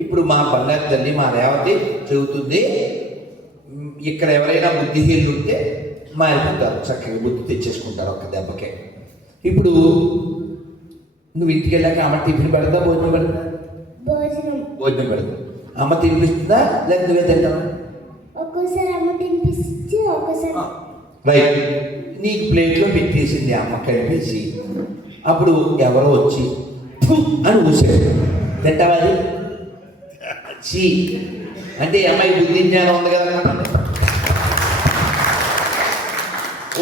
ఇప్పుడు మా బంగారు తల్లి మా రేవతి చెబుతుంది, ఇక్కడ ఎవరైనా బుద్ధిహీనులు ఉంటే మారిపోతారు, చక్కగా బుద్ధి తెచ్చేసుకుంటారు ఒక్క దెబ్బకే. ఇప్పుడు నువ్వు ఇంటికి వెళ్ళాక అమ్మ టిఫిన్ పెడతా, భోజనం పెడతా? భోజనం పెడతా. అమ్మ తినిపిస్తుందా లేదా నువ్వే తింటావా? ఒక్కోసారి అమ్మ తినిపిస్తే ఒక్కోసారి రైట్. నీకు ప్లేట్లో పెట్టేసింది అమ్మ కలిపేసి, అప్పుడు ఎవరో వచ్చి "ఫు" అని ఊసాడు, తింటావా? అది చీ అంటే అమ్మాయి బుద్ధి జ్ఞానం ఉంది కదా అనుకుంటాను.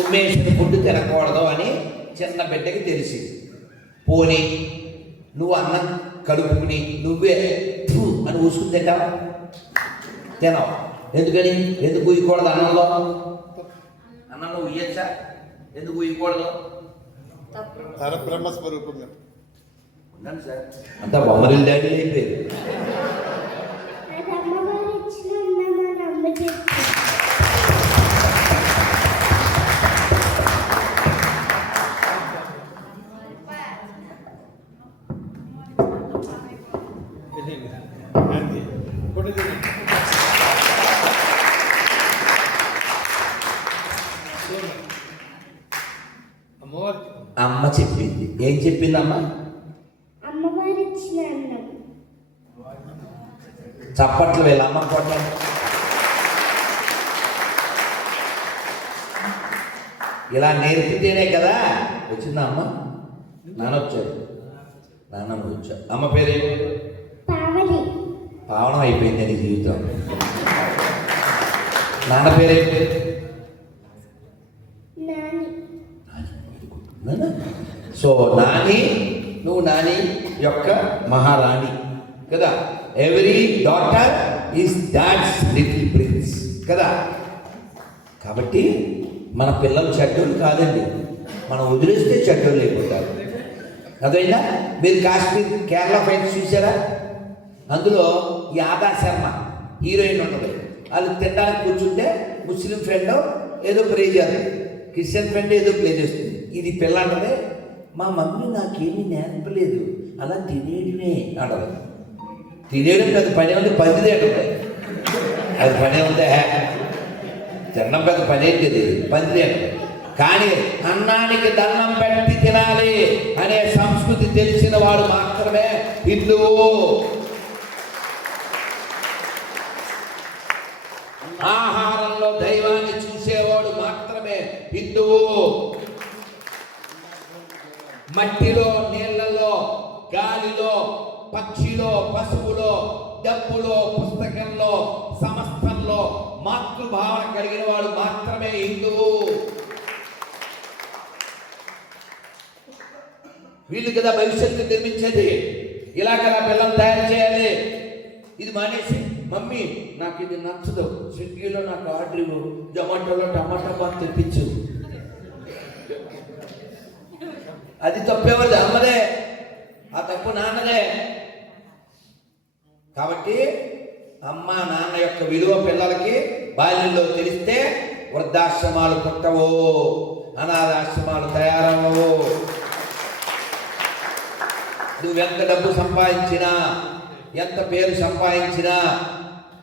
ఉమ్మేసిన ఫుడ్ తినకూడదు అని చిన్న బిడ్డకి తెలిసి, పోనీ నువ్వు అన్నం కలుపుకుని నువ్వే "ఫు" అని ఊసుకుని తింటావా? తినవు. ఎందుకని? ఎందుకు ఉయ్యకూడదు అన్నంలో? అన్నంలో ఉయ్యచ్చా? ఎందుకు ఉయ్యకూడదు? బ్రహ్మస్వరూపంగా ఉన్నాను సార్, అంతా బొమ్మరిల్ డాడీ అయిపోయారు. అది అమ్మవారు ఇచ్చిన అన్నం అని అమ్మ చెప్తుంది. అమ్మ చెప్పింది. ఏం చెప్పింది అమ్మ? అమ్మవారు ఇచ్చిన అన్నం. చప్పట్లు వీళ్ళ అమ్మ కొట్టాలి. ఇలా నేర్పితేనే కదా వచ్చిందా అమ్మ? నాన్న వచ్చాడు, నాన్నమ్మ వచ్చాడు. అమ్మ పేరు పావని. పావనం అయిపోయింది నీ జీవితం. నాన్న పేరు ఏం పేరు? నాని. సో నాని, నువ్వు నాని యొక్క మహారాణి కదా. Every daughter is dad's little prince కదా. కాబట్టి మన పిల్లలు చెడ్డోళ్ళు కాదండి, మనం వదిలేస్తే చెడ్డోళ్ళు అయిపోతారు. అదైనా మీరు కాశ్మీర్ కేరళ ఫైల్స్ చూసారా? అందులో ఈ ఆధార్ శర్మ హీరోయిన్ ఉంటుంది. వాళ్ళు తినడానికి కూర్చుంటే ముస్లిం ఫ్రెండ్ ఏదో ప్రే చేస్తుంది, క్రిస్టియన్ ఫ్రెండ్ ఏదో ప్లే చేస్తుంది. ఇది పిల్ల అంటే మా మమ్మీ నాకేమీ నేర్పలేదు, అలా తినేయడమే అంటది. తినేయడం పెద్ద పని ఉంది, పందిదే అంటుంది. అది పనే ఉందే, తినడం పెద్ద పని ఏంటిది, పందిదే అంటుంది. కానీ అన్నానికి దండం పెట్టి తినాలి అనే సంస్కృతి తెలిసిన వాడు మాత్రమే హిందువు. ఆహారంలో దైవాన్ని చూసేవాడు మాత్రమే హిందువు. మట్టిలో, నీళ్లలో, గాలిలో, పక్షిలో, పశువులో, డబ్బులో, పుస్తకంలో, సమస్తంలో మాతృభావన కలిగిన వాడు మాత్రమే హిందువు. వీళ్ళు కదా భవిష్యత్తు నిర్మించేది. ఇలా కదా పిల్లలు తయారు చేయాలి. ఇది మానేసి మమ్మీ నాకు ఇది నచ్చదు, స్విగ్గీలో నాకు ఆర్డర్ ఇవ్వు, జొమాటోలో టమాటా బాత్ తెప్పించు. అది తప్పేవారు అమ్మదే, ఆ తప్పు నాన్నదే. కాబట్టి అమ్మ నాన్న యొక్క విలువ పిల్లలకి బాల్యంలో తెలిస్తే వృద్ధాశ్రమాలు పుట్టవు, అనాథాశ్రమాలు తయారవవు. నువ్వెంత డబ్బు సంపాదించినా, ఎంత పేరు సంపాదించినా